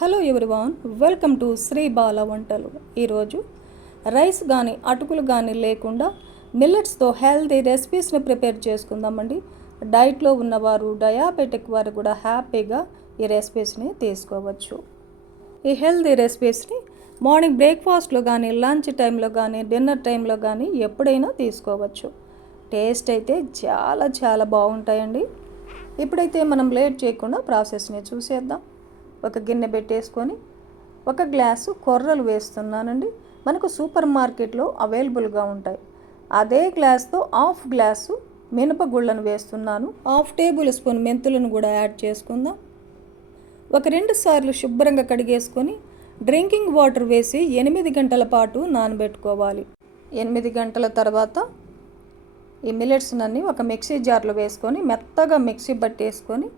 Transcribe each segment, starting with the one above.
Hello everyone, welcome to Sri Bala Vantalu. ఈరోజు rice కానీ అటుకులు కానీ లేకుండా మిల్లెట్స్తో హెల్తీ రెసిపీస్ని ప్రిపేర్ చేసుకుందామండి. డైట్లో ఉన్నవారు, డయాబెటిక్ వారు కూడా హ్యాపీగా ఈ రెసిపీస్ని తీసుకోవచ్చు. ఈ హెల్తీ రెసిపీస్ని మార్నింగ్ బ్రేక్ఫాస్ట్లో కానీ, లంచ్ టైంలో కానీ, డిన్నర్ టైంలో కానీ ఎప్పుడైనా తీసుకోవచ్చు. టేస్ట్ అయితే చాలా చాలా బాగుంటాయండి. ఇప్పుడైతే మనం లేట్ చేయకుండా ప్రాసెస్ని చూసేద్దాం. ఒక గిన్నె పెట్టేసుకొని ఒక గ్లాసు కొర్రలు వేస్తున్నానండి. మనకు సూపర్ మార్కెట్లో అవైలబుల్గా ఉంటాయి. అదే గ్లాస్తో హాఫ్ గ్లాసు మినపగుళ్ళను వేస్తున్నాను. హాఫ్ టేబుల్ స్పూన్ మెంతులను కూడా యాడ్ చేసుకుందాం. ఒక 2 సార్లు శుభ్రంగా కడిగేసుకొని డ్రింకింగ్ వాటర్ వేసి 8 గంటల పాటు నానబెట్టుకోవాలి. 8 గంటల తర్వాత ఈ మిల్లెట్స్నన్నీ ఒక మిక్సీ జార్లో వేసుకొని మెత్తగా మిక్సీ పట్టేసుకొని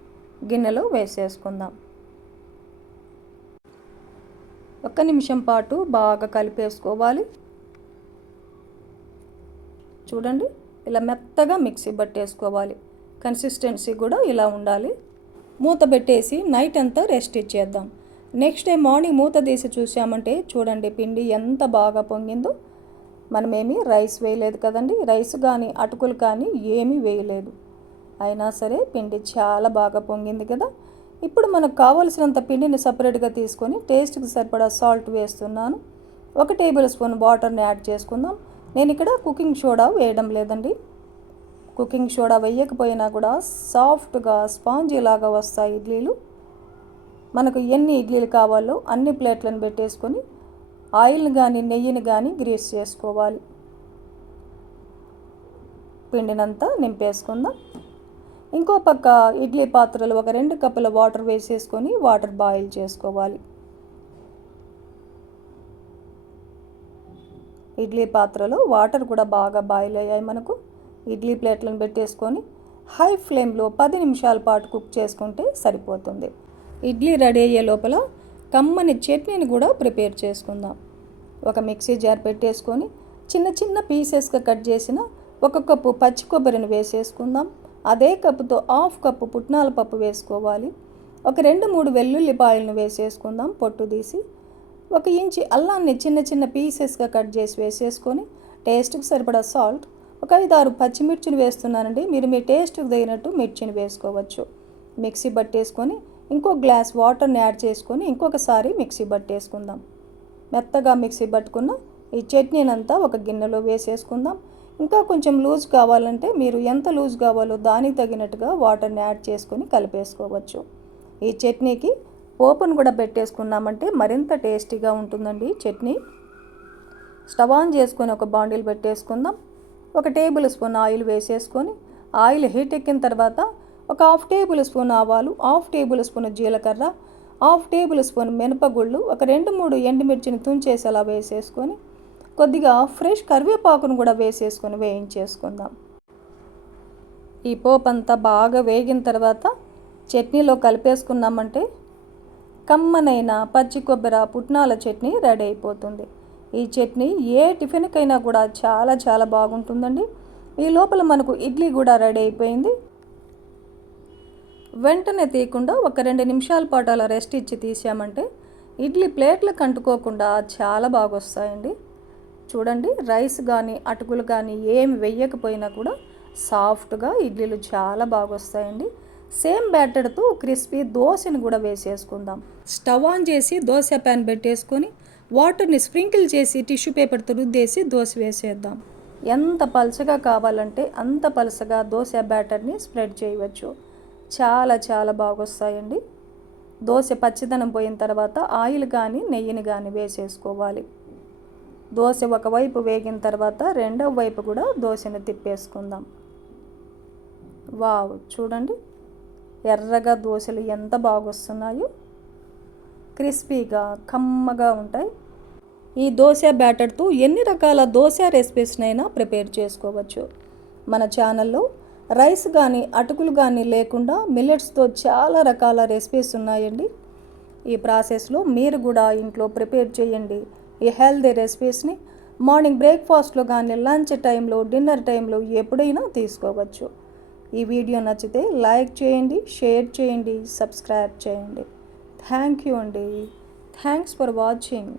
గిన్నెలో వేసేసుకుందాం. 1 నిమిషం పాటు బాగా కలిపేసుకోవాలి. చూడండి, ఇలా మెత్తగా మిక్సీ పట్టేసుకోవాలి. కన్సిస్టెన్సీ కూడా ఇలా ఉండాలి. మూత పెట్టేసి నైట్ అంతా రెస్ట్ ఇచ్చేద్దాం. నెక్స్ట్ డే మార్నింగ్ మూత తీసి చూసామంటే చూడండి, పిండి ఎంత బాగా పొంగిందో. మనమేమీ రైస్ వేయలేదు కదండి, రైస్ కానీ అటుకులు కానీ ఏమీ వేయలేదు. అయినా సరే పిండి చాలా బాగా పొంగింది కదా. ఇప్పుడు మనకు కావలసినంత పిండిని సపరేట్గా తీసుకొని టేస్ట్కి సరిపడా సాల్ట్ వేస్తున్నాను. 1 టేబుల్ స్పూన్ వాటర్ని యాడ్ చేసుకుందాం. నేను ఇక్కడ కుకింగ్ సోడా వేయడం లేదండి. కుకింగ్ సోడా వేయకపోయినా కూడా సాఫ్ట్గా స్పాంజీ లాగా వస్తాయి ఇడ్లీలు. మనకు ఎన్ని ఇడ్లీలు కావాలో అన్ని ప్లేట్లను పెట్టేసుకొని ఆయిల్ని కానీ నెయ్యిని కానీ గ్రీస్ చేసుకోవాలి. పిండినంతా నింపేసుకుందాం. ఇంకో పక్క ఇడ్లీ పాత్రలో ఒక 2 కప్పుల వాటర్ వేసేసుకొని వాటర్ బాయిల్ చేసుకోవాలి. ఇడ్లీ పాత్రలో వాటర్ కూడా బాగా బాయిల్ అయ్యాయి. మనకు ఇడ్లీ ప్లేట్లను పెట్టేసుకొని హై ఫ్లేమ్లో 10 నిమిషాల పాటు కుక్ చేసుకుంటే సరిపోతుంది. ఇడ్లీ రెడీ అయ్యే లోపల కమ్మని చట్నీని కూడా ప్రిపేర్ చేసుకుందాం. ఒక మిక్సీ జార్ పెట్టేసుకొని చిన్న చిన్న పీసెస్గా కట్ చేసిన 1 కప్పు పచ్చి కొబ్బరిని వేసేసుకుందాం. అదే కప్పుతో హాఫ్ కప్పు పుట్నాల పప్పు వేసుకోవాలి. ఒక 2-3 వెల్లుల్లిపాయలను వేసేసుకుందాం పొట్టు తీసి. 1 ఇంచి అల్లాన్ని చిన్న చిన్న పీసెస్గా కట్ చేసి వేసేసుకొని టేస్ట్కి సరిపడా సాల్ట్, ఒక 5-6 పచ్చిమిర్చిని వేస్తున్నానండి. మీరు మీ టేస్ట్కి తగినట్టు మిర్చిని వేసుకోవచ్చు. మిక్సీ పట్టేసుకొని ఇంకో గ్లాస్ వాటర్ని యాడ్ చేసుకొని ఇంకొకసారి మిక్సీ పట్టేసుకుందాం. మెత్తగా మిక్సీ పట్టుకున్న ఈ చట్నీనంతా ఒక గిన్నెలో వేసేసుకుందాం. ఇంకా కొంచెం లూజ్ కావాలంటే మీరు ఎంత లూజ్ కావాలో దానికి తగినట్టుగా వాటర్ని యాడ్ చేసుకొని కలిపేసుకోవచ్చు. ఈ చట్నీకి పోపును కూడా పెట్టేసుకున్నామంటే మరింత టేస్టీగా ఉంటుందండి చట్నీ. స్టవ్ ఆన్ చేసుకొని ఒక బాండిల్ పెట్టేసుకుందాం. 1 టేబుల్ స్పూన్ ఆయిల్ వేసేసుకొని ఆయిల్ హీట్ ఎక్కిన తర్వాత ఒక హాఫ్ టేబుల్ స్పూన్ ఆవాలు, హాఫ్ టేబుల్ స్పూన్ జీలకర్ర, హాఫ్ టేబుల్ స్పూన్ మినపగుళ్ళు, ఒక 2-3 ఎండుమిర్చిని తుంచేసి అలా వేసేసుకొని కొద్దిగా ఫ్రెష్ కరివేపాకును కూడా వేసేసుకొని వేయించేసుకుందాం. ఈ పోపు అంతా బాగా వేగిన తర్వాత చట్నీలో కలిపేసుకున్నామంటే కమ్మనైన పచ్చి కొబ్బరి పుట్నాల చట్నీ రెడీ అయిపోతుంది. ఈ చట్నీ ఏ టిఫిన్కైనా కూడా చాలా చాలా బాగుంటుందండి. ఈ లోపల మనకు ఇడ్లీ కూడా రెడీ అయిపోయింది. వెంటనే తీయకుండా ఒక 2 నిమిషాల పాటు అలా రెస్ట్ ఇచ్చి తీసామంటే ఇడ్లీ ప్లేట్లకు అంటుకోకుండా చాలా బాగా వస్తాయండి. చూడండి, రైస్ కానీ అటుకులు కానీ ఏమి వేయకపోయినా కూడా సాఫ్ట్గా ఇడ్లీలు చాలా బాగా వస్తాయండి. సేమ్ బ్యాటర్తో క్రిస్పీ దోశని కూడా వేసేసుకుందాం. స్టవ్ ఆన్ చేసి దోశ ప్యాన్ పెట్టేసుకొని వాటర్ని స్ప్రింకిల్ చేసి టిష్యూ పేపర్తో రుద్దేసి దోశ వేసేద్దాం. ఎంత పలచగా కావాలంటే అంత పలచగా దోశ బ్యాటర్ని స్ప్రెడ్ చేయవచ్చు. చాలా చాలా బాగా వస్తాయండి. దోశ పచ్చిదనం పోయిన తర్వాత ఆయిల్ కానీ నెయ్యిని కానీ వేసేసుకోవాలి. దోశ ఒకవైపు వేగిన తర్వాత రెండవ వైపు కూడా దోశని తిప్పేసుకుందాం. వావ్, చూడండి ఎర్రగా దోశలు ఎంత బాగా వస్తున్నాయో. క్రిస్పీగా కమ్మగా ఉంటాయి. ఈ దోశ బ్యాటర్తో ఎన్ని రకాల దోశ రెసిపీస్నైనా ప్రిపేర్ చేసుకోవచ్చు. మన ఛానల్లో రైస్ కానీ అటుకులు కానీ లేకుండా మిల్లెట్స్తో చాలా రకాల రెసిపీస్ ఉన్నాయండి. ఈ ప్రాసెస్లో మీరు కూడా ఇంట్లో ప్రిపేర్ చేయండి. ఈ హెల్తీ రెసిపీస్ని మార్నింగ్ బ్రేక్ఫాస్ట్లో కానీ, లంచ్ టైంలో, డిన్నర్ టైంలో ఎప్పుడైనా తీసుకోవచ్చు. ఈ వీడియో నచ్చితే లైక్ చేయండి, షేర్ చేయండి, సబ్స్క్రైబ్ చేయండి. థ్యాంక్ యూ అండి. Thanks for watching.